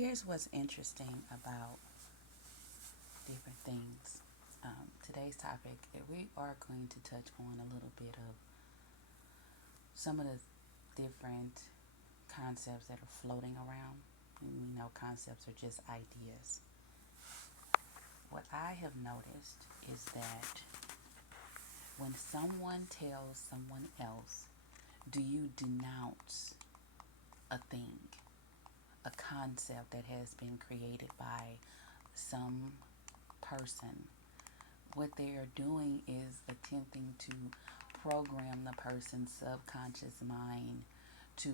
Here's what's interesting about different things. Today's topic, we are going to touch on a little bit of some of the different concepts that are floating around. And we know concepts are just ideas. What I have noticed is that when someone tells someone else, do you denounce a thing, a concept that has been created by some person? What they are doing is attempting to program the person's subconscious mind to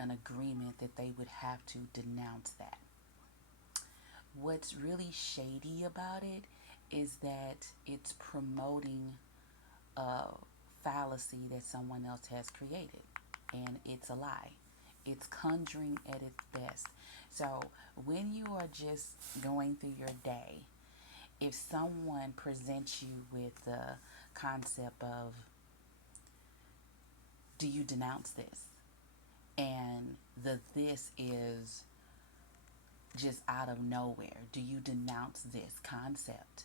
an agreement that they would have to denounce that. What's really shady about it is that it's promoting a fallacy that someone else has created, and it's a lie. It's conjuring at its best. So when you are just going through your day, if someone presents you with the concept of, do you denounce this? And this is just out of nowhere. Do you denounce this concept?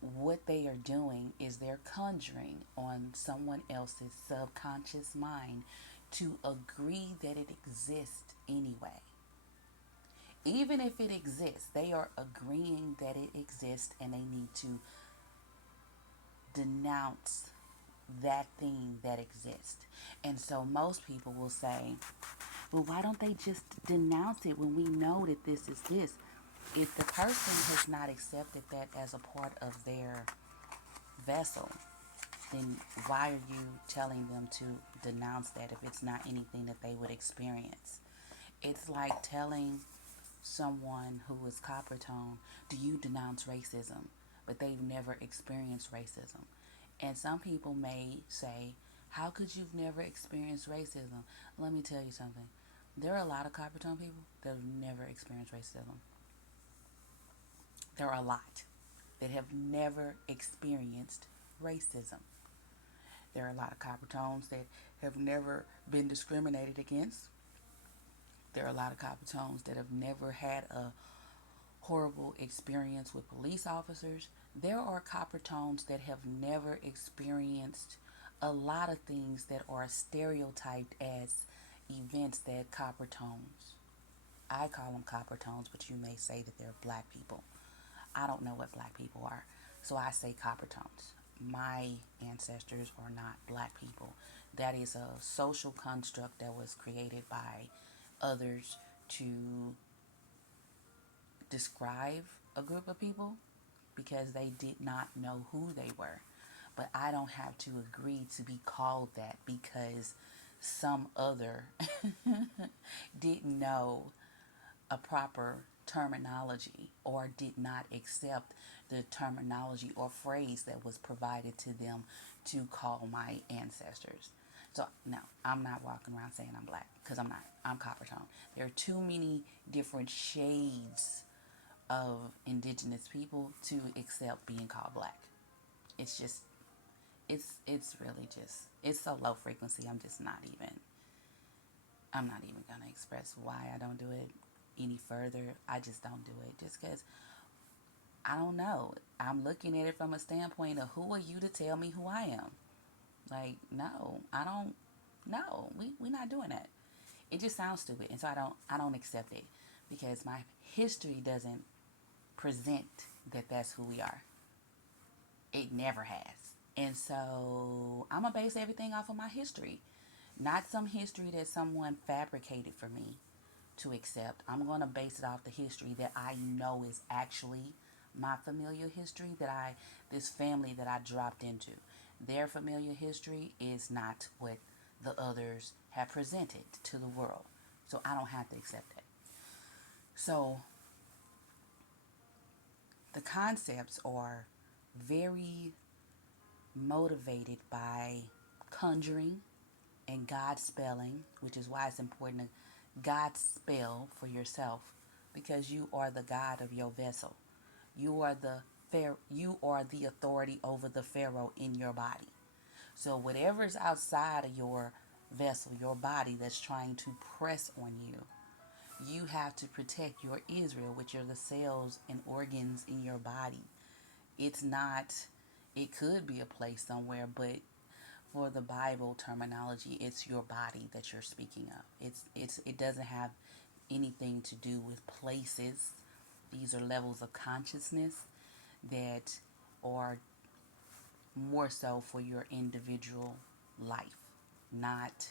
What they are doing is they're conjuring on someone else's subconscious mind to agree that it exists anyway. Even if it exists, they are agreeing that it exists and they need to denounce that thing that exists. And so most people will say, well, why don't they just denounce it when we know that this is this? If the person has not accepted that as a part of their vessel, then why are you telling them to denounce that if it's not anything that they would experience? It's like telling someone who is copper tone, do you denounce racism? But they've never experienced racism. And some people may say, how could you've never experienced racism? Let me tell you something. There are a lot of copper tone people that have never experienced racism. There are a lot that have never experienced racism. There are a lot of copper tones that have never been discriminated against. There are a lot of copper tones that have never had a horrible experience with police officers. There are copper tones that have never experienced a lot of things that are stereotyped as events that copper tones. I call them copper tones, but you may say that they're black people. I don't know what black people are, so I say copper tones. My ancestors are not black people. That is a social construct that was created by others to describe a group of people because they did not know who they were. But I don't have to agree to be called that because some other didn't know a proper terminology or did not accept the terminology or phrase that was provided to them to call my ancestors. So no, I'm not walking around saying I'm black because I'm not. I'm copper tone. There are too many different shades of indigenous people to accept being called black. It's just it's really just it's so low frequency. I'm not even gonna express why I don't do it any further. I just don't do it just because I don't know. I'm looking at it from a standpoint of who are you to tell me who I am? Like, no, I don't. No, we're not doing that. It just sounds stupid, and so I don't accept it because my history doesn't present that that's who we are. It never has. And so I'm going to base everything off of my history, not some history that someone fabricated for me to accept. I'm going to base it off the history that I know is actually my familiar history this family that I dropped into. Their familiar history is not what the others have presented to the world. So I don't have to accept it. So the concepts are very motivated by conjuring and God spelling, which is why it's important to God spell for yourself because you are the God of your vessel. You are the authority over the pharaoh in your body. So whatever's outside of your vessel, your body that's trying to press on you, You have to protect your Israel, which are the cells and organs in your body. It's not, it could be a place somewhere, but for the Bible terminology, it's your body that you're speaking of. It doesn't have anything to do with places. These are levels of consciousness that are more so for your individual life, not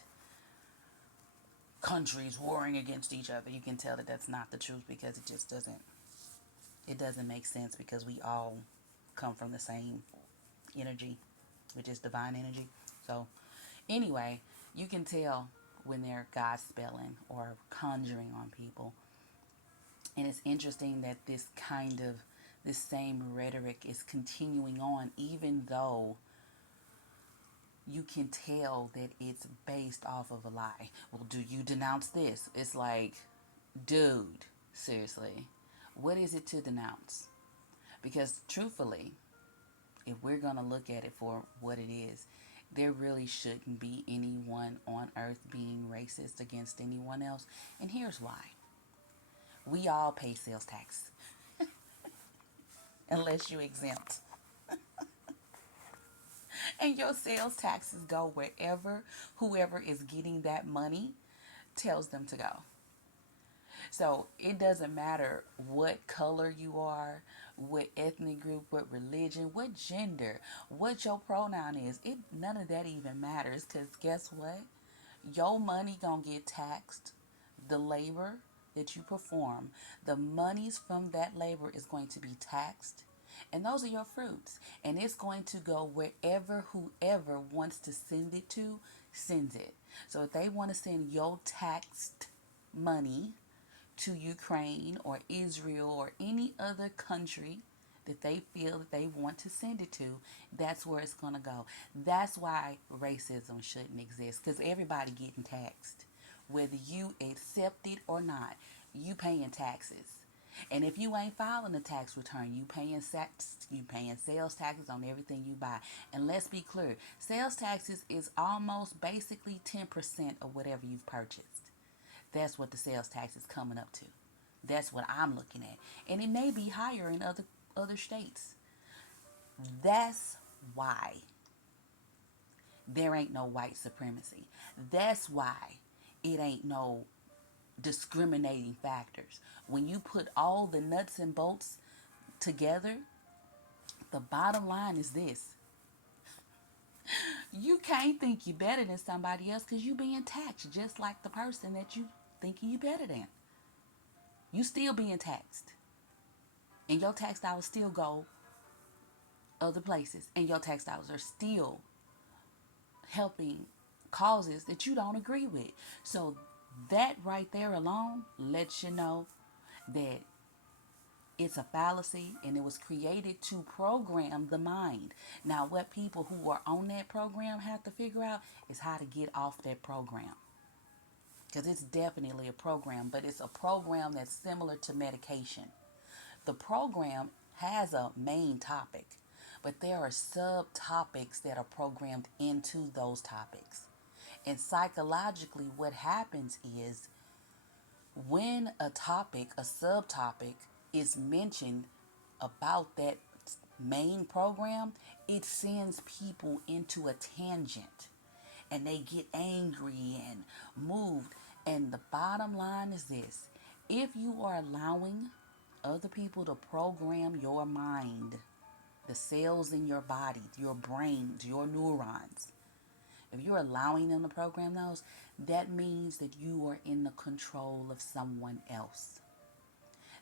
countries warring against each other. You can tell that that's not the truth because it doesn't make sense because we all come from the same energy, which is divine energy. So anyway, you can tell when they're God spelling or conjuring on people. And it's interesting that this same rhetoric is continuing on, even though you can tell that it's based off of a lie. Well, do you denounce this? It's like, dude, seriously, what is it to denounce? Because truthfully, if we're going to look at it for what it is, there really shouldn't be anyone on earth being racist against anyone else. And here's why. We all pay sales tax, unless you exempt. And your sales taxes go wherever whoever is getting that money tells them to go. So it doesn't matter what color you are, what ethnic group, what religion, what gender, what your pronoun is. None of that even matters, because guess what? Your money gonna get taxed. The labor that you perform, the monies from that labor is going to be taxed. And those are your fruits. And it's going to go wherever whoever wants to send it to sends it. So if they want to send your taxed money to Ukraine or Israel or any other country that they feel that they want to send it to, that's where it's going to go. That's why racism shouldn't exist, because everybody getting taxed. Whether you accept it or not, you paying taxes. And if you ain't filing a tax return, you paying sales taxes on everything you buy. And let's be clear, sales taxes is almost basically 10% of whatever you've purchased. That's what the sales tax is coming up to. That's what I'm looking at. And it may be higher in other states. That's why there ain't no white supremacy. That's why it ain't no discriminating factors. When you put all the nuts and bolts together, the bottom line is this. You can't think you better than somebody else because you being taxed just like the person that you thinking you better than. You still being taxed. And your tax dollars still go other places. And your tax dollars are still helping causes that you don't agree with. So that right there alone lets you know that it's a fallacy and it was created to program the mind. Now, what people who are on that program have to figure out is how to get off that program. Because it's definitely a program, but it's a program that's similar to medication. The program has a main topic, but there are subtopics that are programmed into those topics. And psychologically, what happens is when a topic, a subtopic, is mentioned about that main program, it sends people into a tangent and they get angry and moved. And the bottom line is this: if you are allowing other people to program your mind, the cells in your body, your brains, your neurons, if you're allowing them to program those, that means that you are in the control of someone else.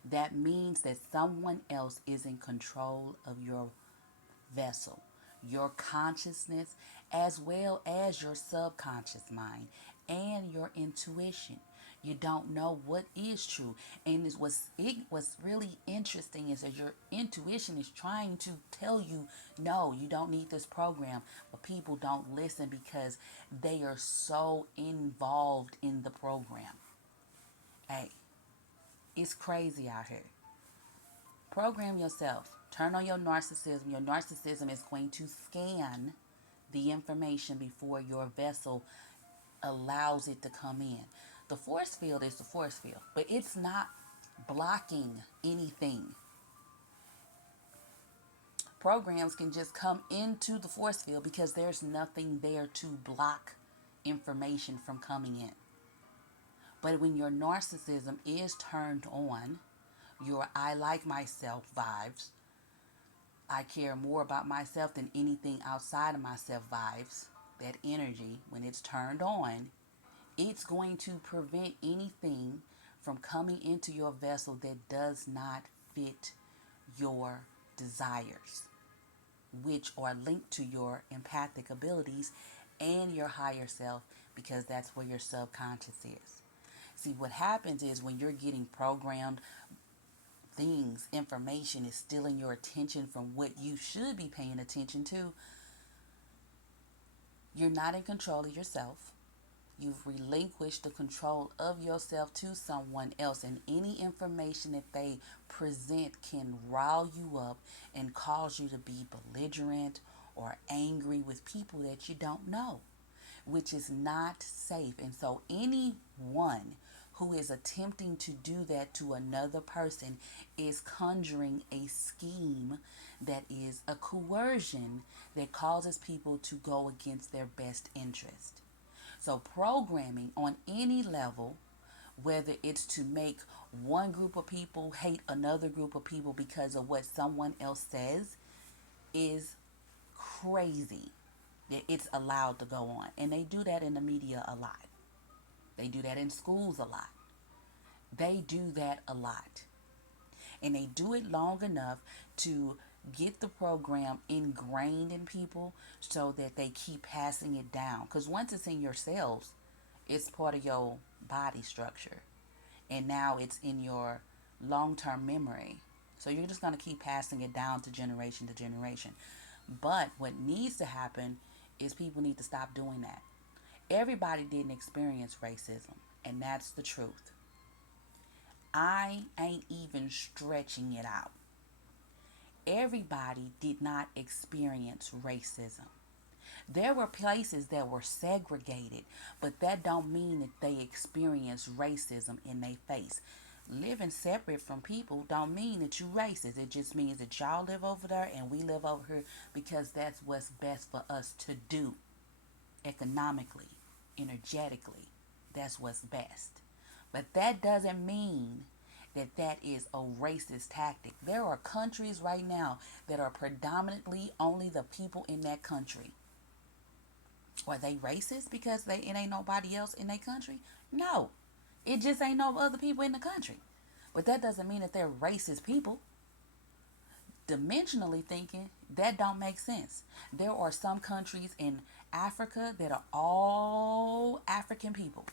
That means that someone else is in control of your vessel, your consciousness, as well as your subconscious mind and your intuition. You don't know what is true. And what's really interesting is that your intuition is trying to tell you, no, you don't need this program. But people don't listen because they are so involved in the program. Hey, it's crazy out here. Program yourself. Turn on your narcissism. Your narcissism is going to scan the information before your vessel allows it to come in. The force field is the force field, but it's not blocking anything. Programs can just come into the force field because there's nothing there to block information from coming in. But when your narcissism is turned on, your I like myself vibes, I care more about myself than anything outside of myself vibes, that energy, when it's turned on, it's going to prevent anything from coming into your vessel that does not fit your desires, which are linked to your empathic abilities and your higher self, because that's where your subconscious is. See, what happens is when you're getting programmed, things, information is stealing your attention from what you should be paying attention to. You're not in control of yourself. You've relinquished the control of yourself to someone else, and any information that they present can rile you up and cause you to be belligerent or angry with people that you don't know, which is not safe. And so anyone who is attempting to do that to another person is conjuring a scheme that is a coercion that causes people to go against their best interest. So programming on any level, whether it's to make one group of people hate another group of people because of what someone else says, is crazy that it's allowed to go on. And they do that in the media a lot. They do that in schools a lot. They do that a lot. And they do it long enough to get the program ingrained in people so that they keep passing it down. Because once it's in your cells, it's part of your body structure. And now it's in your long-term memory. So you're just going to keep passing it down to generation to generation. But what needs to happen is people need to stop doing that. Everybody didn't experience racism, and that's the truth. I ain't even stretching it out. Everybody did not experience racism. There were places that were segregated, but that don't mean that they experienced racism in their face. Living separate from people don't mean that you racist. It just means that y'all live over there and we live over here because that's what's best for us to do economically, energetically. That's what's best. But that doesn't mean that that is a racist tactic. There are countries right now that are predominantly only the people in that country. Are they racist because it ain't nobody else in their country? No. It just ain't no other people in the country. But that doesn't mean that they're racist people. Dimensionally thinking, that don't make sense. There are some countries in Africa that are all African people.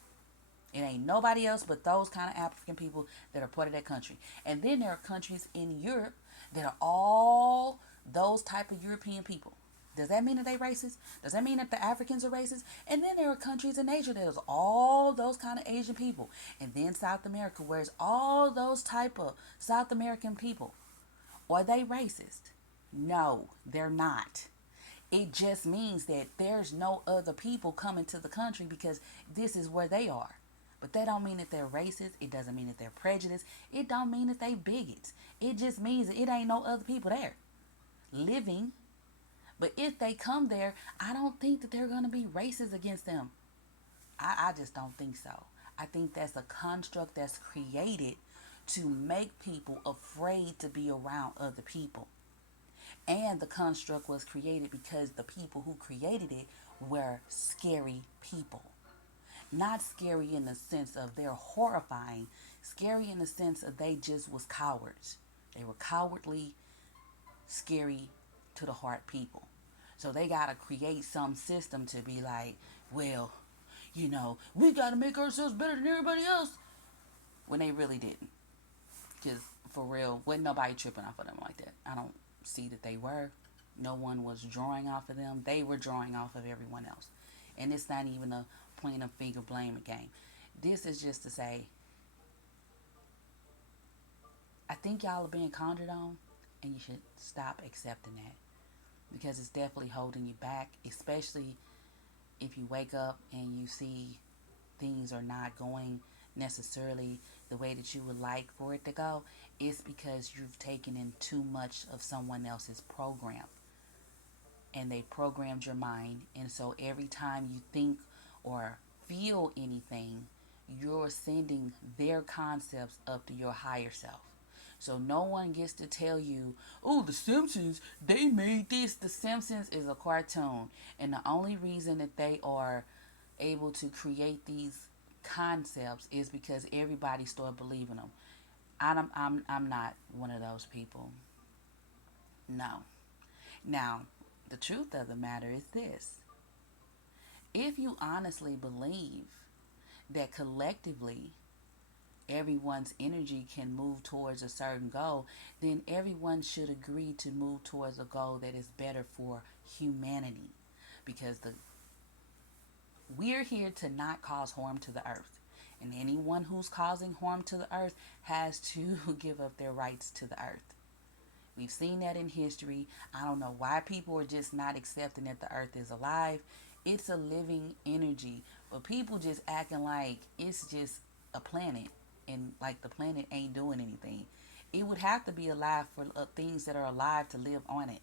It ain't nobody else but those kind of African people that are part of that country. And then there are countries in Europe that are all those type of European people. Does that mean that they racist? Does that mean that the Africans are racist? And then there are countries in Asia that is all those kind of Asian people. And then South America, where it's all those type of South American people. Are they racist? No, they're not. It just means that there's no other people coming to the country because this is where they are. But that don't mean that they're racist. It doesn't mean that they're prejudiced. It don't mean that they bigots. It just means that it ain't no other people there living. But if they come there, I don't think that they're going to be racist against them. I just don't think so. I think that's a construct that's created to make people afraid to be around other people. And the construct was created because the people who created it were scary people. Not scary in the sense of they're horrifying, scary in the sense of they just was cowards. They were cowardly, scary to the heart people. So they got to create some system to be like, well, we got to make ourselves better than everybody else. When they really didn't. Because for real, wasn't nobody tripping off of them like that. I don't see that they were. No one was drawing off of them. They were drawing off of everyone else. And it's not even a point of finger blaming game. This is just to say, I think y'all are being conjured on, and you should stop accepting that. Because it's definitely holding you back, especially if you wake up and you see things are not going necessarily the way that you would like for it to go, it's because you've taken in too much of someone else's program, and they programmed your mind. And so every time you think or feel anything, you're sending their concepts up to your higher self. So no one gets to tell you, oh, The Simpsons, they made this. The Simpsons is a cartoon. And the only reason that they are able to create these concepts is because everybody started believing them. I'm not one of those people. No. Now, the truth of the matter is this: if you honestly believe that collectively everyone's energy can move towards a certain goal, then everyone should agree to move towards a goal that is better for humanity. Because we're here to not cause harm to the earth. And anyone who's causing harm to the earth has to give up their rights to the earth. We've seen that in history. I don't know why people are just not accepting that the earth is alive. It's a living energy. But people just acting like it's just a planet, and like the planet ain't doing anything. It would have to be alive for things that are alive to live on it.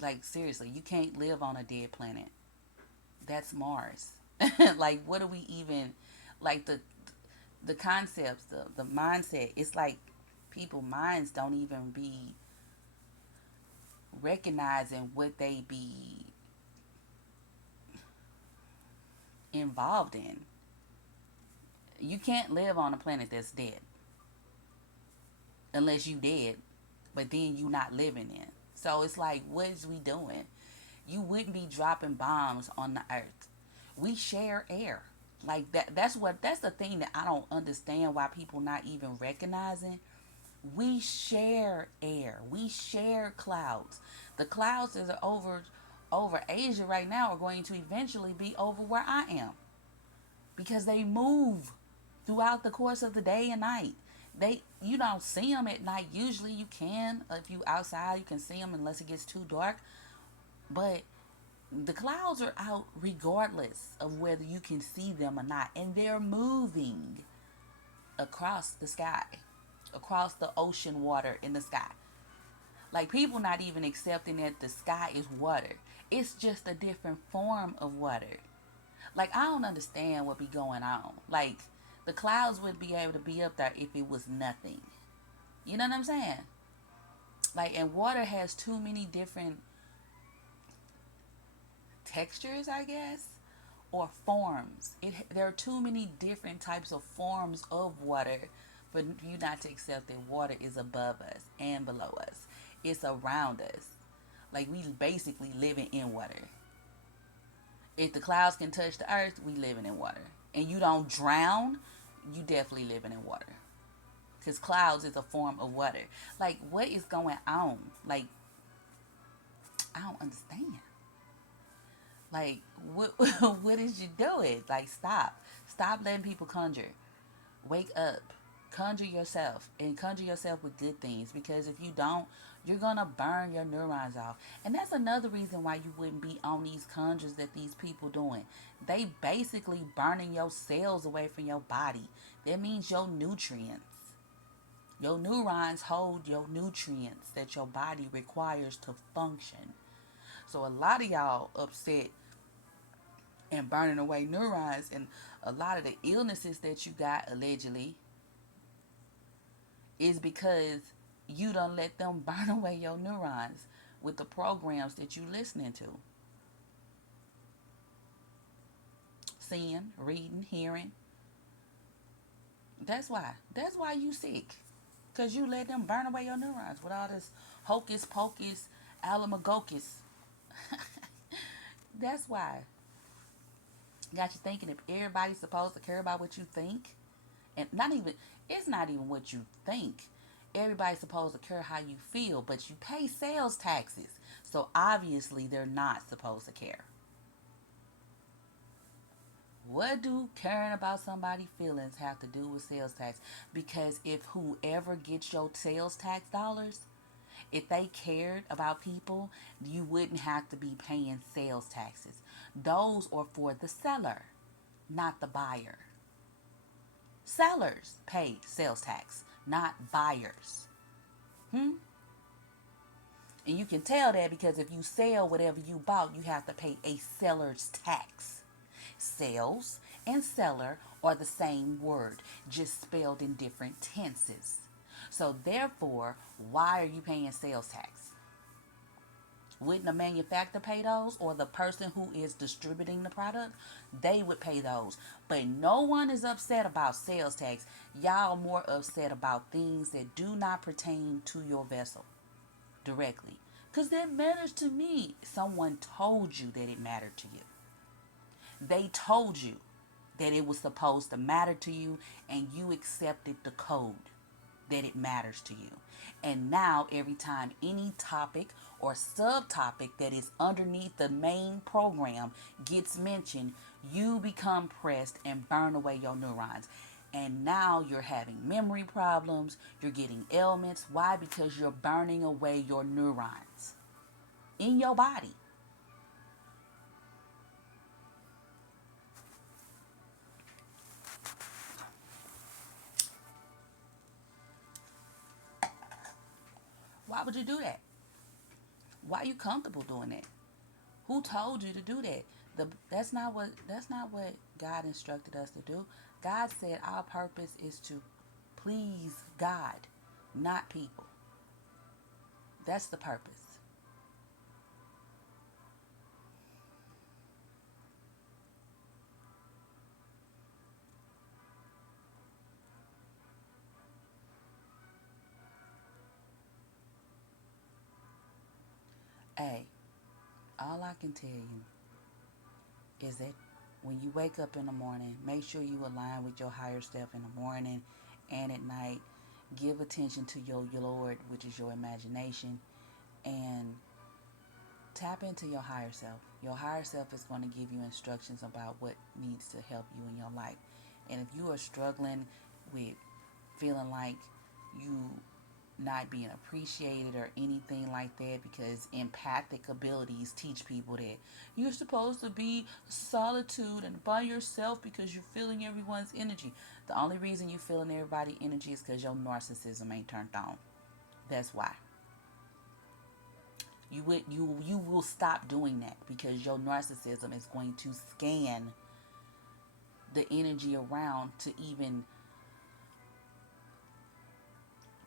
Like, seriously, you can't live on a dead planet. That's Mars. Like, what do we even, like, the concepts, the mindset, it's like people minds don't even be recognizing what they be involved in. You can't live on a planet that's dead unless you dead, but then you not living in. So it's like, what is we doing? You wouldn't be dropping bombs on the earth. We share air. Like that's the thing that I don't understand, why people not even recognizing. We share air. We share clouds. The clouds that are over Asia right now are going to eventually be over where I am, because they move throughout the course of the day and night. You don't see them at night. Usually you can, if you outside, you can see them unless it gets too dark. But the clouds are out regardless of whether you can see them or not, and they're moving across the sky, across the ocean water in the sky. Like, people not even accepting that the sky is water. It's just a different form of water. Like, I don't understand what be going on. Like, the clouds would be able to be up there if it was nothing. You know what I'm saying? Like, and water has too many different textures, I guess, or forms. There are too many different types of forms of water for you not to accept that water is above us and below us. It's around us. Like, we basically living in water. If the clouds can touch the earth, we living in water. And you don't drown, you definitely living in water. Because clouds is a form of water. Like, what is going on? Like, I don't understand. Like, what what is you doing? Like, stop letting people conjure. Wake up, conjure yourself, and conjure yourself with good things. Because if you don't, you're gonna burn your neurons off. And that's another reason why you wouldn't be on these conjures that these people doing. They basically burning your cells away from your body. That means your nutrients. Your neurons hold your nutrients that your body requires to function. So a lot of y'all upset and burning away neurons, and a lot of the illnesses that you got allegedly is because you don't let them burn away your neurons with the programs that you listening to, seeing, reading, hearing. That's why you sick, because you let them burn away your neurons with all this hocus pocus alamagocus. That's why. Got you thinking if everybody's supposed to care about what you think, and it's not even what you think. Everybody's supposed to care how you feel, but you pay sales taxes. So obviously they're not supposed to care. What do caring about somebody's feelings have to do with sales tax? Because if whoever gets your sales tax dollars, If they cared about people, you wouldn't have to be paying sales taxes. Those are for the seller, not the buyer. Sellers pay sales tax, not buyers. Hmm? And you can tell that because if you sell whatever you bought, you have to pay a seller's tax. Sales and seller are the same word, just spelled in different tenses. So, therefore, why are you paying sales tax? Wouldn't the manufacturer pay those, or the person who is distributing the product? They would pay those. But no one is upset about sales tax. Y'all more upset about things that do not pertain to your vessel directly. Because that matters to me. Someone told you that it mattered to you. They told you that it was supposed to matter to you, and you accepted the code that it matters to you. And now, every time any topic or subtopic that is underneath the main program gets mentioned, you become pressed and burn away your neurons. And now you're having memory problems, you're getting ailments. Why? Because you're burning away your neurons in your body. Why would you do that? Why are you comfortable doing that? Who told you to do that? That's not what God instructed us to do. God said our purpose is to please God, not people. That's the purpose. Hey, all I can tell you is that when you wake up in the morning, make sure you align with your higher self in the morning and at night. Give attention to your Lord, which is your imagination, and tap into your higher self. Your higher self is going to give you instructions about what needs to help you in your life. And if you are struggling with feeling like you not being appreciated or anything like that, because empathic abilities teach people that you're supposed to be solitude and by yourself because you're feeling everyone's energy. The only reason you're feeling everybody's energy is because your narcissism ain't turned on. That's why. You will stop doing that because your narcissism is going to scan the energy around to even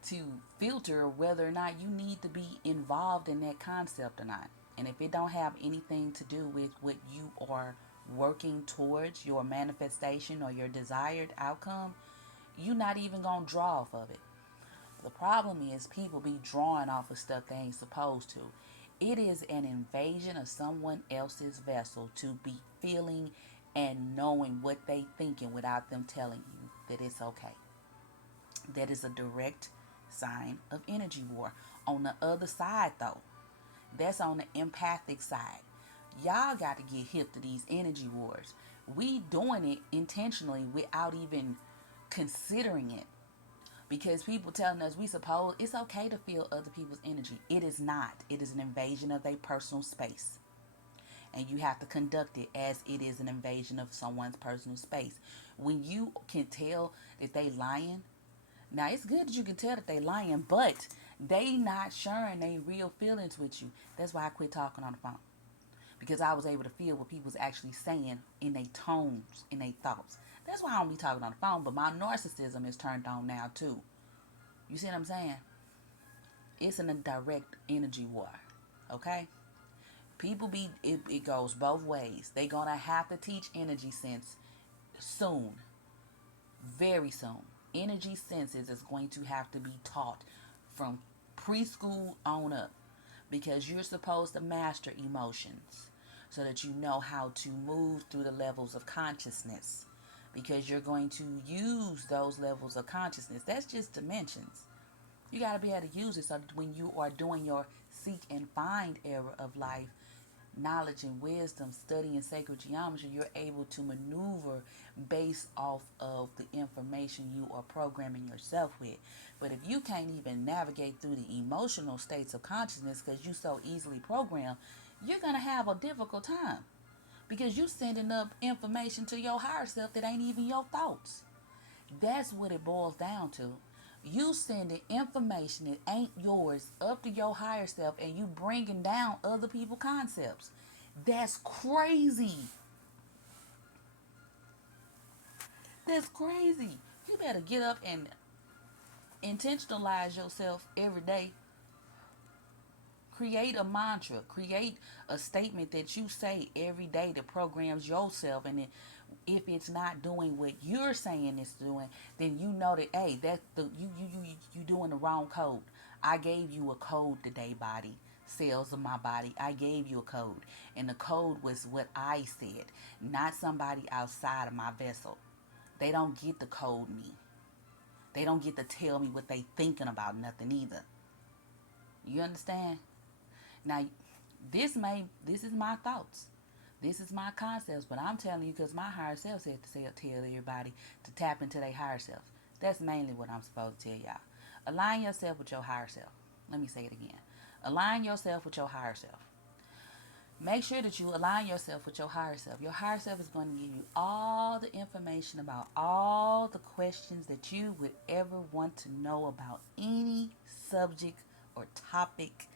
to filter whether or not you need to be involved in that concept or not. And if it don't have anything to do with what you are working towards, your manifestation or your desired outcome, you're not even gonna draw off of it. The problem is people be drawing off of stuff they ain't supposed to. It is an invasion of someone else's vessel to be feeling and knowing what they thinking without them telling you that it's okay. That is a direct sign of energy war. On the other side though, that's on the empathic side. Y'all got to get hip to these energy wars. We doing it intentionally without even considering it. Because people telling us we suppose it's okay to feel other people's energy. It is not. It is an invasion of their personal space. And you have to conduct it as it is an invasion of someone's personal space. When you can tell that they lying, now it's good that you can tell that they lying, but they not sharing their real feelings with you. That's why I quit talking on the phone. Because I was able to feel what people was actually saying in their tones, in their thoughts. That's why I don't be talking on the phone, but my narcissism is turned on now too. You see what I'm saying? It's in a direct energy war. Okay? People it goes both ways. They gonna have to teach energy sense soon. Very soon. Energy senses is going to have to be taught from preschool on up because you're supposed to master emotions so that you know how to move through the levels of consciousness because you're going to use those levels of consciousness. That's just dimensions. You got to be able to use it so that when you are doing your seek and find era of life, knowledge and wisdom, studying sacred geometry, you're able to maneuver based off of the information you are programming yourself with. But if you can't even navigate through the emotional states of consciousness because you so easily programmed, you're going to have a difficult time because you sending up information to your higher self that ain't even your thoughts. That's what it boils down to. You sending information that ain't yours up to your higher self and you bringing down other people's concepts. That's crazy. That's crazy. You better get up and intentionalize yourself every day. Create a mantra. Create a statement that you say every day that programs yourself. And if it's not doing what you're saying it's doing, then you know that hey, that's the you doing the wrong code. I gave you a code today, body. Cells of my body. I gave you a code. And the code was what I said, not somebody outside of my vessel. They don't get to code me. They don't get to tell me what they thinking about nothing either. You understand? Now, this is my thoughts. This is my concepts, but I'm telling you because my higher self said to tell everybody to tap into their higher self. That's mainly what I'm supposed to tell y'all. Align yourself with your higher self. Let me say it again. Align yourself with your higher self. Make sure that you align yourself with your higher self. Your higher self is going to give you all the information about all the questions that you would ever want to know about any subject or topic,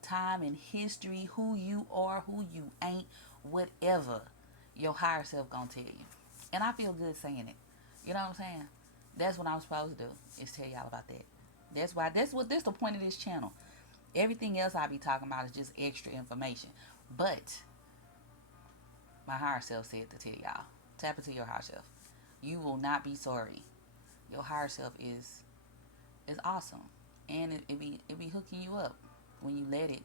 time in history, who you are, who you ain't, whatever. Your higher self gonna tell you. And I feel good saying it. You know what I'm saying? That's what I'm supposed to do, is tell y'all about that. That's the point of this channel. Everything else I be talking about is just extra information. But my higher self said to tell y'all, tap into your higher self. You will not be sorry. Your higher self is awesome. And it be hooking you up when you let it.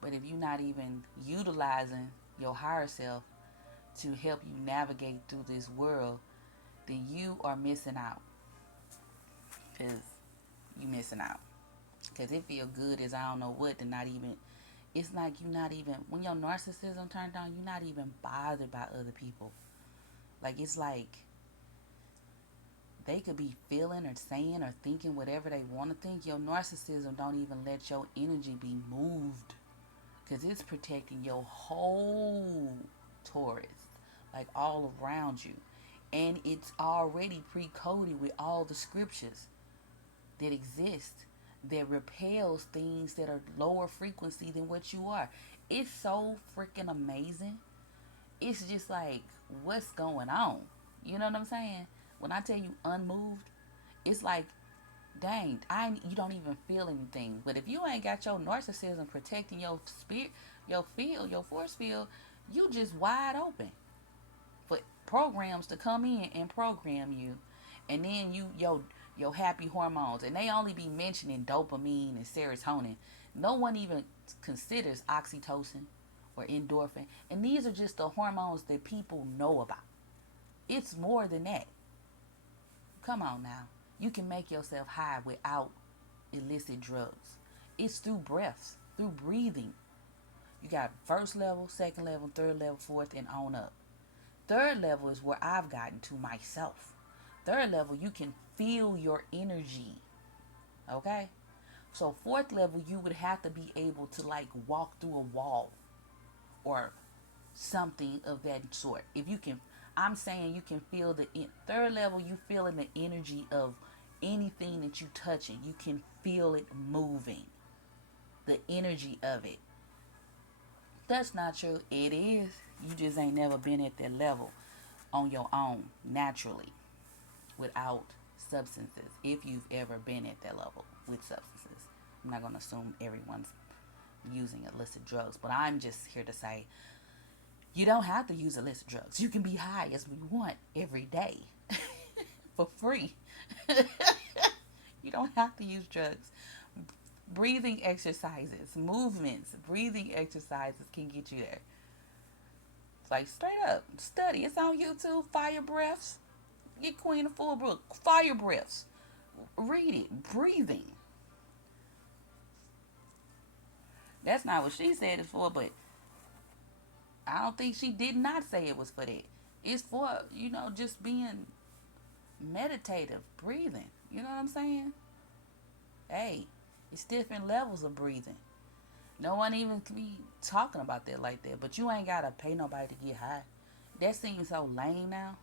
But if you're not even utilizing your higher self to help you navigate through this world, then you are missing out. Because you missing out. Because it feel good as I don't know what to not even, it's like you're not even, when your narcissism turned on, you're not even bothered by other people. Like it's like they could be feeling or saying or thinking whatever they want to think. Your narcissism don't even let your energy be moved. Because it's protecting your whole Taurus, like all around you. And it's already pre-coded with all the scriptures that exist that repels things that are lower frequency than what you are. It's so freaking amazing. It's just like, what's going on? You know what I'm saying? When I tell you unmoved, it's like, dang, you don't even feel anything. But if you ain't got your narcissism protecting your spirit, your field, your force field, you just wide open for programs to come in and program you. And then your happy hormones, and they only be mentioning dopamine and serotonin. No one even considers oxytocin or endorphin, and these are just the hormones that people know about. It's more than that. Come on now. You can make yourself high without illicit drugs. It's through breaths, through breathing. You got first level, second level, third level, fourth, and on up. Third level is where I've gotten to myself. Third level, you can feel your energy. Okay? So fourth level, you would have to be able to like walk through a wall or something of that sort. If you can, I'm saying you can feel third level, you feeling the energy of anything that you touching. You can feel it moving. The energy of it. That's not true. It is. You just ain't never been at that level on your own, naturally, without substances. If you've ever been at that level with substances. I'm not going to assume everyone's using illicit drugs, but I'm just here to say you don't have to use illicit drugs. You can be high as we want every day for free. You don't have to use drugs. Breathing exercises, movements, breathing exercises can get you there. It's like straight up, study. It's on YouTube. Fire breaths. Get Queen of Fullbrook. Fire breaths. Read it. Breathing. That's not what she said it for, but I don't think she did not say it was for that. It's for, just being meditative, breathing. You know what I'm saying? Hey, it's different levels of breathing. No one even can be talking about that like that. But you ain't gotta pay nobody to get high. That seems so lame now.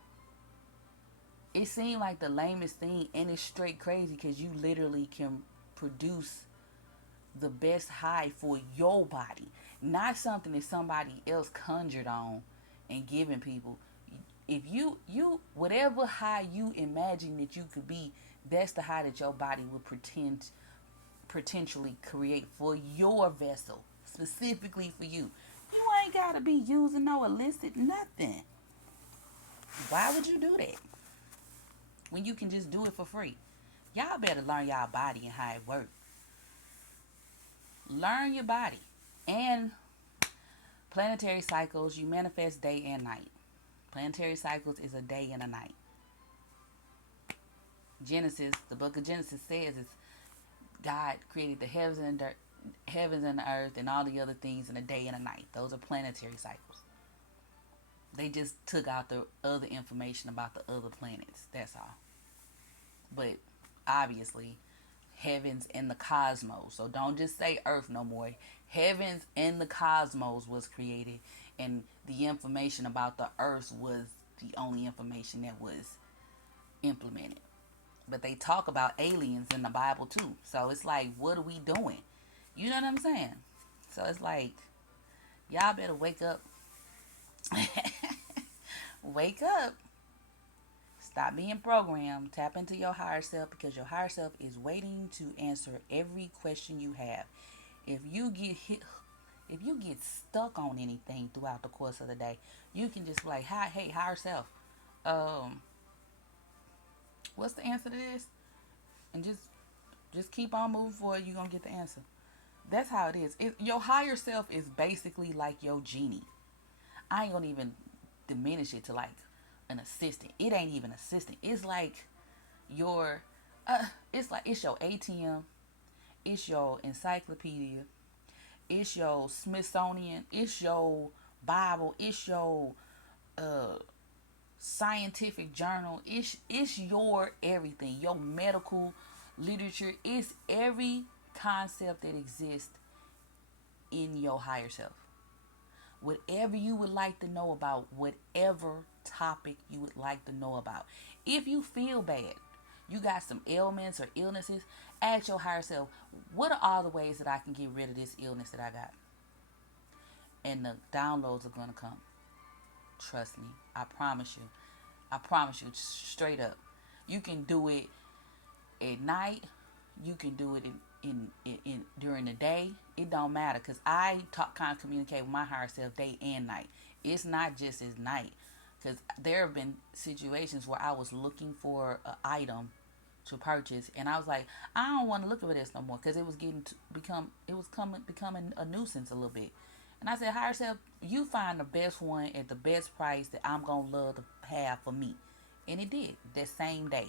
It seemed like the lamest thing, and it's straight crazy because you literally can produce the best high for your body, not something that somebody else conjured on and giving people. If you whatever high you imagine that you could be, that's the high that your body would potentially create for your vessel, specifically for you. You ain't gotta be using no illicit nothing. Why would you do that when you can just do it for free? Y'all better learn y'all body and how it works. Learn your body. And planetary cycles, you manifest day and night. Planetary cycles is a day and a night. Genesis, the book of Genesis says it's God created the heavens and the earth and all the other things in a day and a night. Those are planetary cycles. They just took out the other information about the other planets. That's all. But obviously, heavens and the cosmos. So don't just say earth no more. Heavens and the cosmos was created, and the information about the earth was the only information that was implemented. But they talk about aliens in the Bible too. So it's like, what are we doing? You know what I'm saying? So it's like, y'all better wake up. Wake up. Stop being programmed. Tap into your higher self, because your higher self is waiting to answer every question you have. If you get hit, if you get stuck on anything throughout the course of the day, you can just be like, "Hi, hey, higher self, um, what's the answer to this?" And just keep on moving forward. You're gonna get the answer. That's how it is. Your higher self is basically like your genie. I ain't gonna even diminish it to like an assistant. It ain't even assistant. It's like your it's your ATM, it's your encyclopedia, it's your Smithsonian, it's your Bible, it's your uh scientific journal, it's your everything, your medical literature, it's every concept that exists in your higher self. Whatever you would like to know about, whatever topic you would like to know about. If you feel bad, you got some ailments or illnesses, ask your higher self, what are all the ways that I can get rid of this illness that I got? And the downloads are going to come. Trust me. I promise you. I promise you, straight up. You can do it at night. You can do it in during the day. It don't matter, because I kind of communicate with my higher self day and night. It's not just as night, because there have been situations where I was looking for an item to purchase, and I was like, I don't want to look at this no more, because it was getting to becoming a nuisance a little bit. And I said, higher self, you find the best one at the best price that I'm gonna love to have for me. And it did that same day.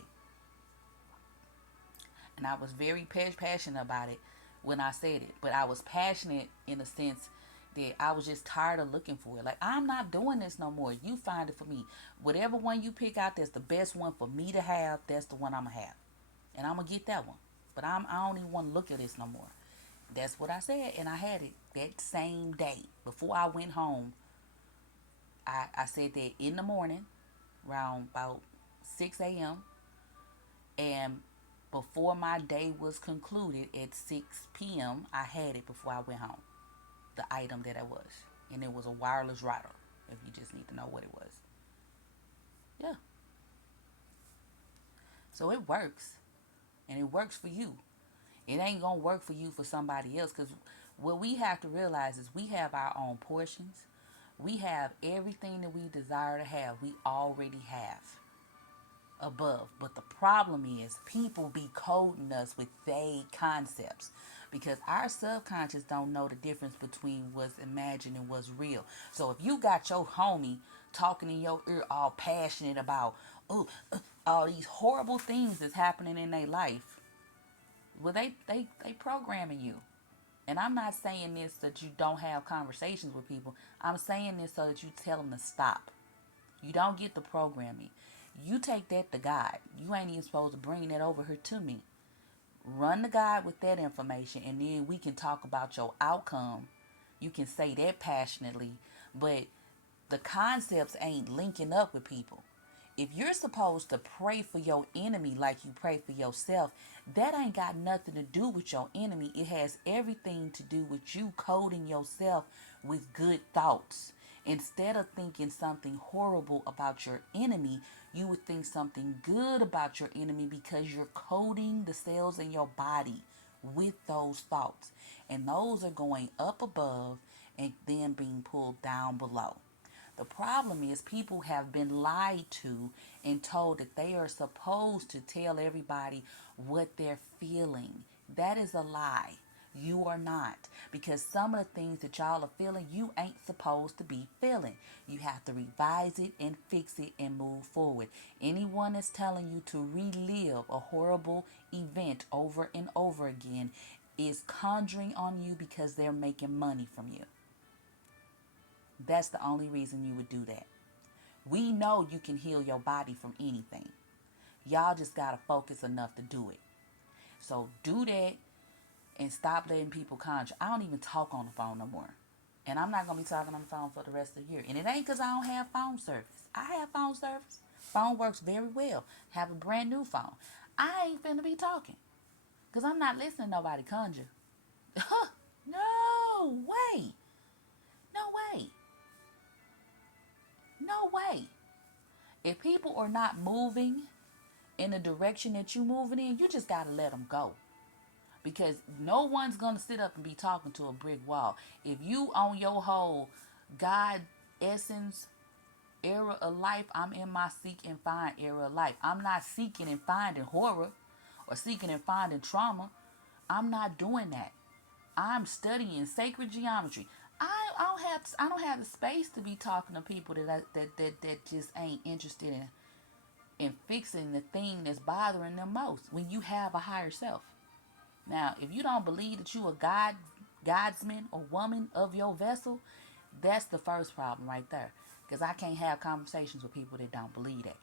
And I was very passionate about it when I said it. But I was passionate in a sense that I was just tired of looking for it. Like, I'm not doing this no more. You find it for me. Whatever one you pick out that's the best one for me to have, that's the one I'm gonna have. And I'm gonna get that one. But I don't even want to look at this no more. That's what I said, and I had it that same day. Before I went home, I said that in the morning, around about 6 a.m., and before my day was concluded at 6 p.m., I had it before I went home. The item that it was. And it was a wireless router, if you just need to know what it was. Yeah. So it works. And it works for you. It ain't going to work for you for somebody else, because what we have to realize is we have our own portions. We have everything that we desire to have. We already have above. But the problem is people be coding us with vague concepts, because our subconscious don't know the difference between what's imagined and what's real. So if you got your homie talking in your ear all passionate about all these horrible things that's happening in their life, well, they programming you. And I'm not saying this that you don't have conversations with people. I'm saying this so that you tell them to stop. You don't get the programming. You take that to God. You ain't even supposed to bring that over here to me. Run the guide with that information, and then we can talk about your outcome. You can say that passionately, but the concepts ain't linking up with people. If you're supposed to pray for your enemy like you pray for yourself, that ain't got nothing to do with your enemy. It has everything to do with you coding yourself with good thoughts. Instead of thinking something horrible about your enemy, you would think something good about your enemy because you're coding the cells in your body with those thoughts. And those are going up above and then being pulled down below. The problem is people have been lied to and told that they are supposed to tell everybody what they're feeling. That is a lie. You are not. Because some of the things that y'all are feeling, you ain't supposed to be feeling. You have to revise it and fix it and move forward. Anyone that's telling you to relive a horrible event over and over again is conjuring on you because they're making money from you. That's the only reason you would do that. We know you can heal your body from anything. Y'all just got to focus enough to do it. So do that and stop letting people conjure. I don't even talk on the phone no more. And I'm not going to be talking on the phone for the rest of the year. And it ain't because I don't have phone service. I have phone service. Phone works very well. Have a brand new phone. I ain't finna be talking because I'm not listening to nobody conjure. No way. No way. No way. If people are not moving in the direction that you're moving in, you just got to let them go. Because no one's going to sit up and be talking to a brick wall. If you on your whole God essence era of life, I'm in my seek and find era of life. I'm not seeking and finding horror or seeking and finding trauma. I'm not doing that. I'm studying sacred geometry. I don't have the space to be talking to people that just ain't interested in fixing the thing that's bothering them most when you have a higher self. Now, if you don't believe that you a godsman or woman of your vessel, that's the first problem right there. Because I can't have conversations with people that don't believe that.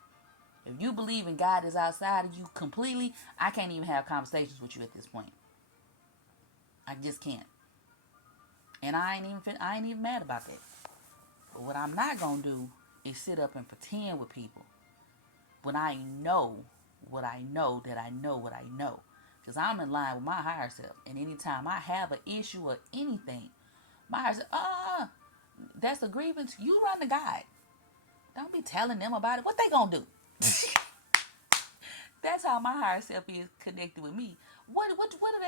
If you believe in God is outside of you completely, I can't even have conversations with you at this point. I just can't. And I ain't even mad about that. But what I'm not gonna do is sit up and pretend with people when I know what I know that I know what I know. Because I'm in line with my higher self. And anytime I have an issue or anything, my higher self, that's a grievance. You run the guide. Don't be telling them about it. What they gonna do? That's how my higher self is connected with me. What are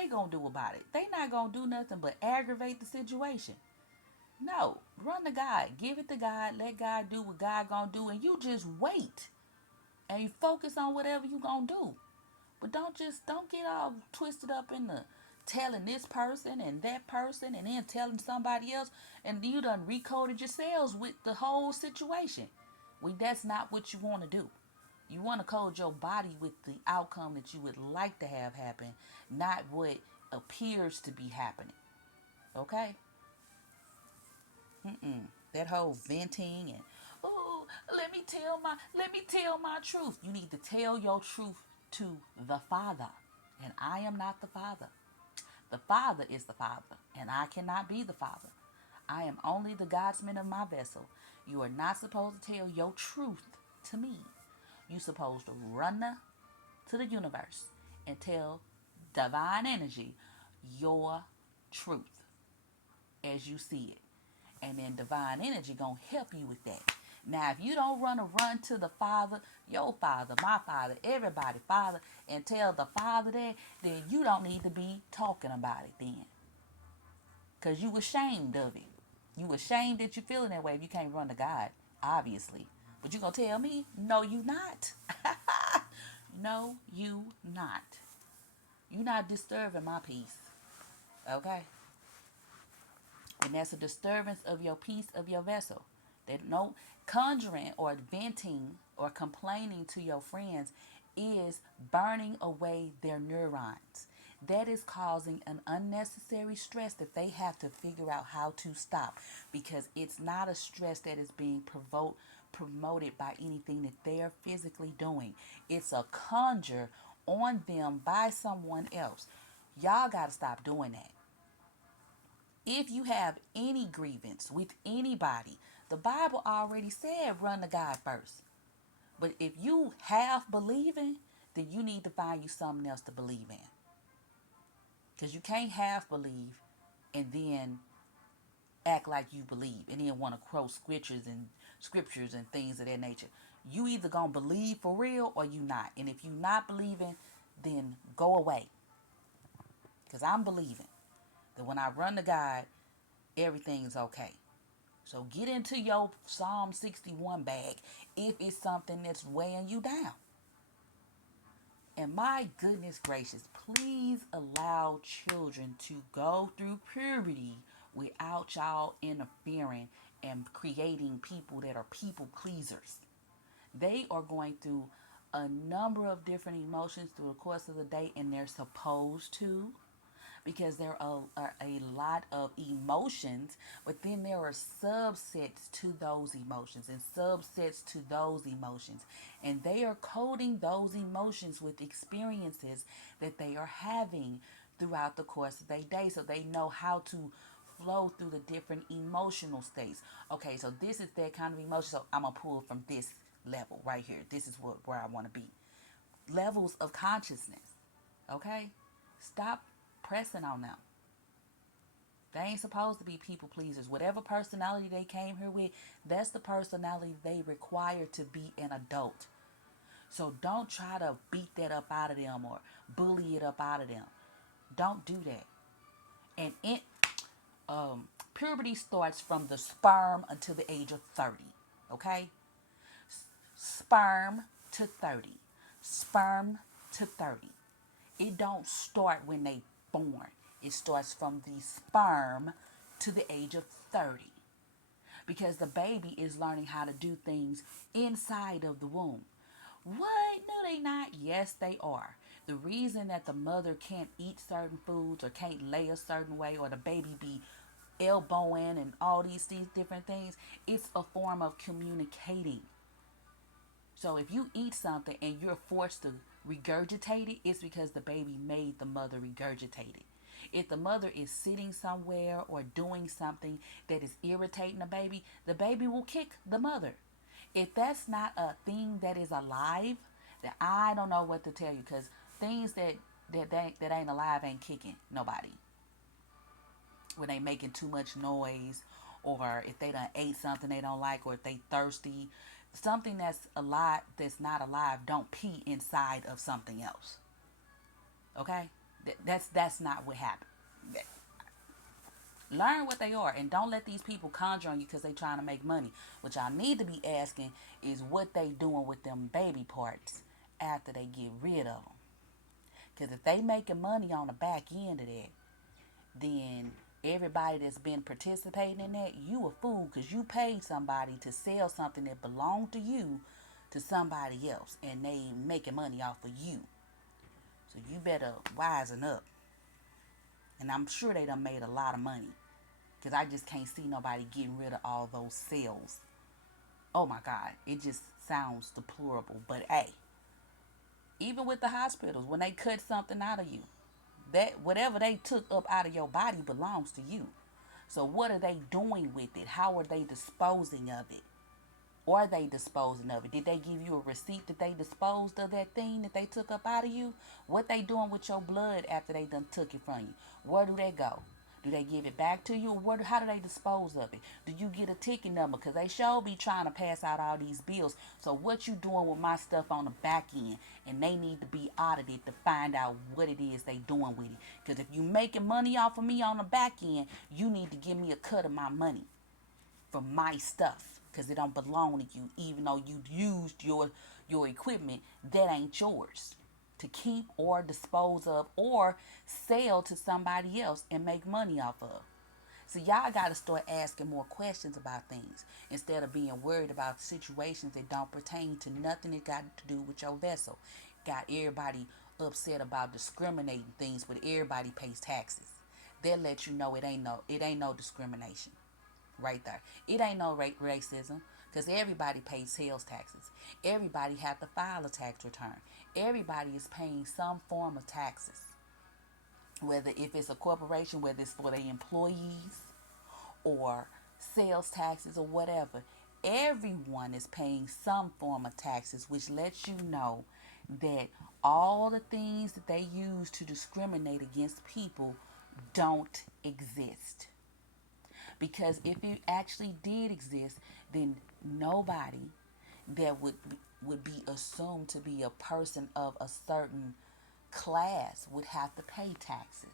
they gonna do about it? They not gonna do nothing but aggravate the situation. No, run the guide. Give it to God. Let God do what God gonna do, and you just wait and you focus on whatever you gonna do. But don't get all twisted up in the telling this person and that person and then telling somebody else, and you done recoded yourselves with the whole situation. That's not what you want to do. You want to code your body with the outcome that you would like to have happen, not what appears to be happening. Okay? That whole venting and oh, let me tell my truth. You need to tell your truth to the Father. And I am not the Father. The Father is the Father, and I cannot be the Father. I am only the Godsman of my vessel. You are not supposed to tell your truth to me. You're supposed to run to the universe and tell divine energy your truth as you see it. And then divine energy gonna help you with that. Now, if you don't run to the Father, your Father, my Father, everybody Father, and tell the Father that, then you don't need to be talking about it then. Because you ashamed of it. You ashamed that you're feeling that way if you can't run to God, obviously. But you gonna tell me, no, you not. No, you not. You not disturbing my peace. Okay? And that's a disturbance of your peace of your vessel. That no conjuring or venting or complaining to your friends is burning away their neurons. that is causing an unnecessary stress that they have to figure out how to stop, because it's not a stress that is being promoted by anything that they're physically doing. It's a conjure on them by someone else. Y'all got to stop doing that. If you have any grievance with anybody, the Bible already said run to God first. But if you half believing, then you need to find you something else to believe in. Because you can't half believe and then act like you believe and then want to quote scriptures and things of that nature. You either gonna believe for real or you not. And if you not believing, then go away. Because I'm believing that when I run to God, everything's okay. So get into your Psalm 61 bag if it's something that's weighing you down. And my goodness gracious, please allow children to go through puberty without y'all interfering and creating people that are people pleasers. They are going through a number of different emotions through the course of the day, and they're supposed to, because there are a lot of emotions, but then there are subsets to those emotions and subsets to those emotions. And they are coding those emotions with experiences that they are having throughout the course of their day, so they know how to flow through the different emotional states. Okay, so this is that kind of emotion, so I'm going to pull from this level right here. This is where I want to be. Levels of consciousness. Okay? Stop pressing on them. They ain't supposed to be people pleasers. Whatever personality they came here with, that's the personality they require to be an adult. So don't try to beat that up out of them or bully it up out of them. Don't do that. And puberty starts from the sperm until the age of 30. Okay? Sperm to 30. Sperm to 30. It don't start when they born. It starts from the sperm to the age of 30. Because the baby is learning how to do things inside of the womb. What? No, they not. Yes, they are. The reason that the mother can't eat certain foods or can't lay a certain way, or the baby be elbowing and all these different things, it's a form of communicating. So if you eat something and you're forced to regurgitate it, it's because the baby made the mother regurgitate it. If the mother is sitting somewhere or doing something that is irritating the baby will kick the mother. If that's not a thing that is alive, then I don't know what to tell you, because things that ain't alive ain't kicking nobody. When they making too much noise, or if they done ate something they don't like, or if they thirsty, something that's alive that's not alive don't pee inside of something else. Okay? That's not what happened. Learn what they are, and don't let these people conjure on you because they trying to make money. What y'all need to be asking is what they doing with them baby parts after they get rid of them. Because if they making money on the back end of that, then everybody that's been participating in that, you a fool, because you paid somebody to sell something that belonged to you to somebody else, and they making money off of you. So you better wisen up. And I'm sure they done made a lot of money, because I just can't see nobody getting rid of all those sales. Oh my God, it just sounds deplorable. But hey, even with the hospitals, when they cut something out of you, that whatever they took up out of your body belongs to you. So what are they doing with it? How are they disposing of it? Or are they disposing of it? Did they give you a receipt that they disposed of that thing that they took up out of you? What they doing with your blood after they done took it from you? Where do they go? Do they give it back to you? Or how do they dispose of it? Do you get a ticket number? Because they sure be trying to pass out all these bills. So what you doing with my stuff on the back end? And they need to be audited to find out what it is they doing with it. Because if you making money off of me on the back end, you need to give me a cut of my money for my stuff, because it don't belong to you, even though you used your equipment that ain't yours to keep or dispose of or sell to somebody else and make money off of. So y'all got to start asking more questions about things instead of being worried about situations that don't pertain to nothing that got to do with your vessel. Got everybody upset about discriminating things, but everybody pays taxes. They'll let you know it ain't no discrimination right there. It ain't no racism because everybody pays sales taxes. Everybody have to file a tax return. Everybody is paying some form of taxes, whether if it's a corporation, whether it's for their employees or sales taxes or whatever. Everyone is paying some form of taxes, which lets you know that all the things that they use to discriminate against people don't exist. Because if it actually did exist, then nobody that would be assumed to be a person of a certain class would have to pay taxes.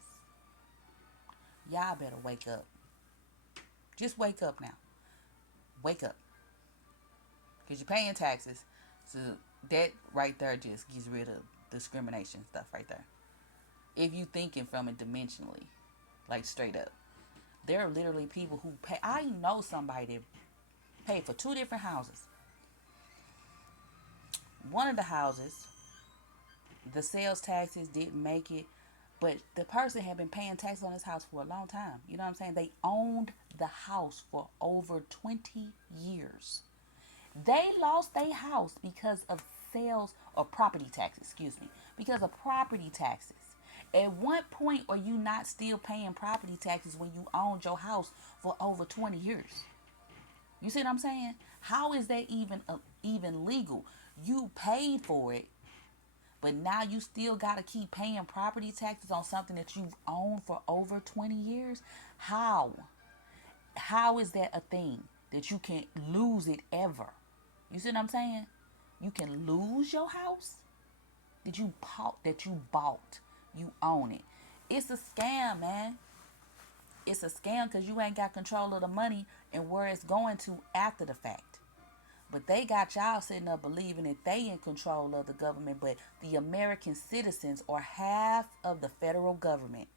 Y'all better wake up. Just wake up now. Wake up. Because you're paying taxes. So that right there just gets rid of discrimination stuff right there. If you thinking from it dimensionally, like straight up. There are literally people who pay. I know somebody that paid for two different houses. One of the houses, the sales taxes didn't make it, but the person had been paying taxes on this house for a long time. You know what I'm saying? They owned the house for over 20 years. They lost their house because of sales or property taxes, excuse me, because of property taxes. At what point are you not still paying property taxes when you owned your house for over 20 years? You see what I'm saying? How is that even legal? You paid for it, but now you still got to keep paying property taxes on something that you've owned for over 20 years? How? How is that a thing that you can lose it ever? You see what I'm saying? You can lose your house that you bought. You own it. It's a scam, man. It's a scam because you ain't got control of the money and where it's going to after the fact. But they got y'all sitting up believing that they in control of the government, but the American citizens are half of the federal government.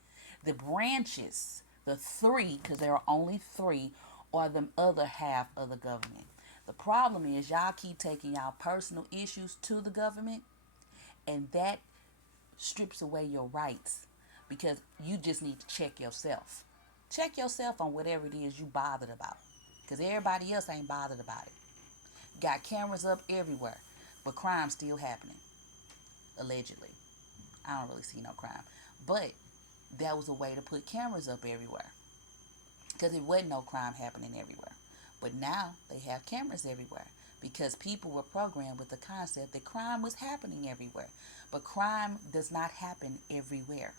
The branches, the three, because there are only three, are the other half of the government. The problem is y'all keep taking y'all personal issues to the government, and that strips away your rights because you just need to check yourself. Check yourself on whatever it is you bothered about because everybody else ain't bothered about it. Got cameras up everywhere, but crime's still happening. Allegedly. I don't really see no crime. But that was a way to put cameras up everywhere because it wasn't no crime happening everywhere. But now they have cameras everywhere because people were programmed with the concept that crime was happening everywhere. But crime does not happen everywhere.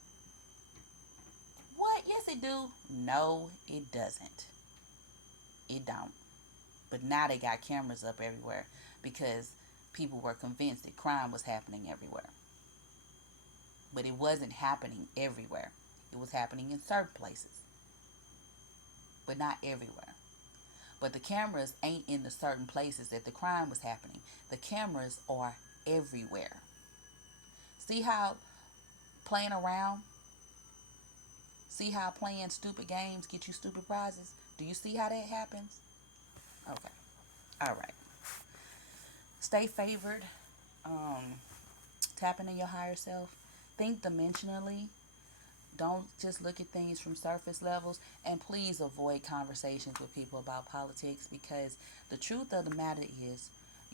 What? Yes, it do. No, it doesn't. It don't. But now they got cameras up everywhere because people were convinced that crime was happening everywhere. But it wasn't happening everywhere. It was happening in certain places, but not everywhere. But the cameras ain't in the certain places that the crime was happening. The cameras are everywhere. See how playing around, see how playing stupid games get you stupid prizes? Do you see how that happens? Okay. All right. Stay favored. Tap into your higher self. Think dimensionally. Don't just look at things from surface levels. And please avoid conversations with people about politics because the truth of the matter is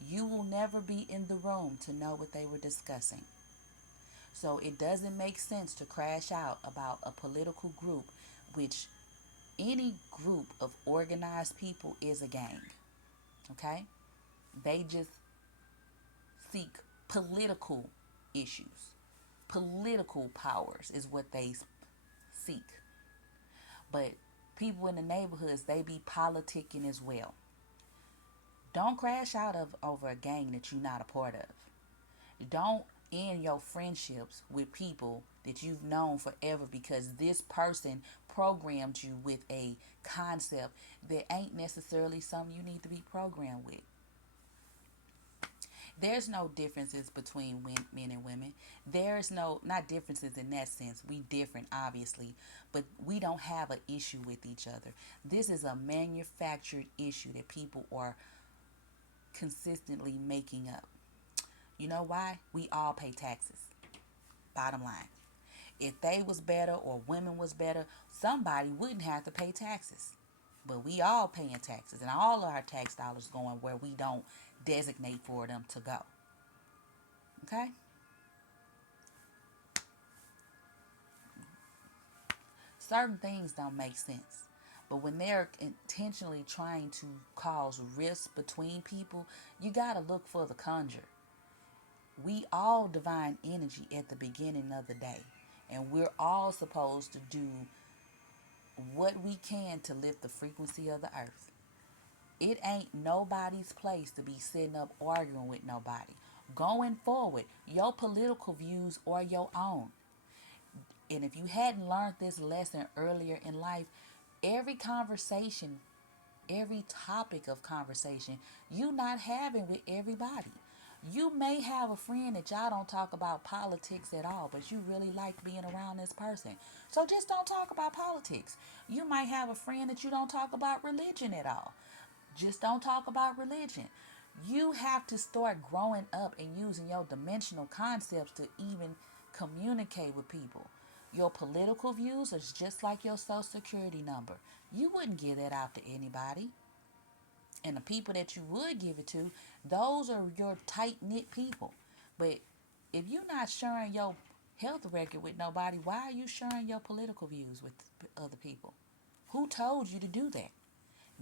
you will never be in the room to know what they were discussing. So it doesn't make sense to crash out about a political group, which any group of organized people is a gang. Okay? They just seek political issues. Political powers is what they seek. But people in the neighborhoods, they be politicking as well. Don't crash out over a gang that you're not a part of. Don't end your friendships with people that you've known forever because this person programmed you with a concept that ain't necessarily something you need to be programmed with. There's no differences between men and women. There's no, not differences in that sense. We different, obviously, but we don't have an issue with each other. This is a manufactured issue that people are consistently making up. You know why? We all pay taxes. Bottom line. If they was better or women was better, somebody wouldn't have to pay taxes. But we all paying taxes, and all of our tax dollars going where we don't designate for them to go. Okay? Certain things don't make sense. But when they're intentionally trying to cause rifts between people, you got to look for the conjure. We all divine energy at the beginning of the day. And we're all supposed to do what we can to lift the frequency of the earth. It ain't nobody's place to be sitting up arguing with nobody. Going forward, your political views are your own. And if you hadn't learned this lesson earlier in life, every conversation, every topic of conversation, you not having with everybody. You may have a friend that y'all don't talk about politics at all, but you really like being around this person. So just don't talk about politics. You might have a friend that you don't talk about religion at all. Just don't talk about religion. You have to start growing up and using your dimensional concepts to even communicate with people. Your political views is just like your social security number. You wouldn't give that out to anybody. And the people that you would give it to, those are your tight knit people. But if you're not sharing your health record with nobody, why are you sharing your political views with other people? Who told you to do that?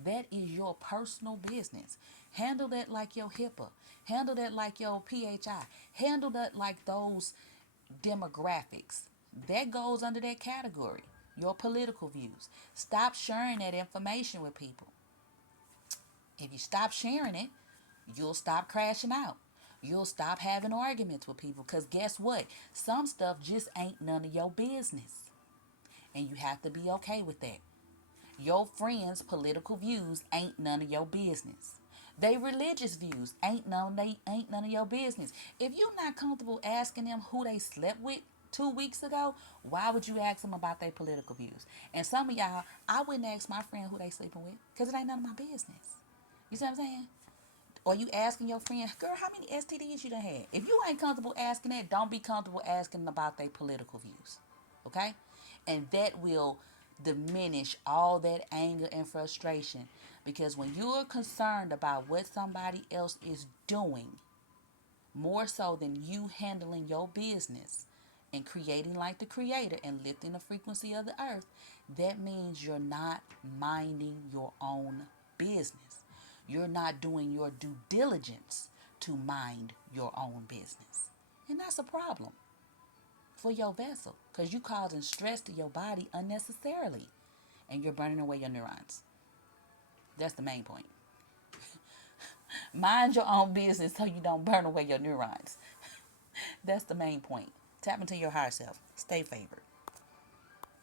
That is your personal business. Handle that like your HIPAA. Handle that like your PHI. Handle that like those demographics. That goes under that category. Your political views. Stop sharing that information with people. If you stop sharing it, you'll stop crashing out. You'll stop having arguments with people because guess what? Some stuff just ain't none of your business. And you have to be okay with that. Your friends' political views ain't none of your business. They religious views ain't none of your business. If you're not comfortable asking them who they slept with 2 weeks ago, why would you ask them about their political views? And some of y'all, I wouldn't ask my friend who they sleeping with because it ain't none of my business. You see what I'm saying? Or you asking your friend, girl, how many STDs you done had? If you ain't comfortable asking that, don't be comfortable asking them about their political views. Okay? And that will diminish all that anger and frustration. Because when you are concerned about what somebody else is doing, more so than you handling your business and creating like the creator and lifting the frequency of the earth, that means you're not minding your own business. You're not doing your due diligence to mind your own business. And that's a problem for your vessel because you're causing stress to your body unnecessarily and you're burning away your neurons. That's the main point. Mind your own business so you don't burn away your neurons. That's the main point. Tap into your higher self. Stay favored.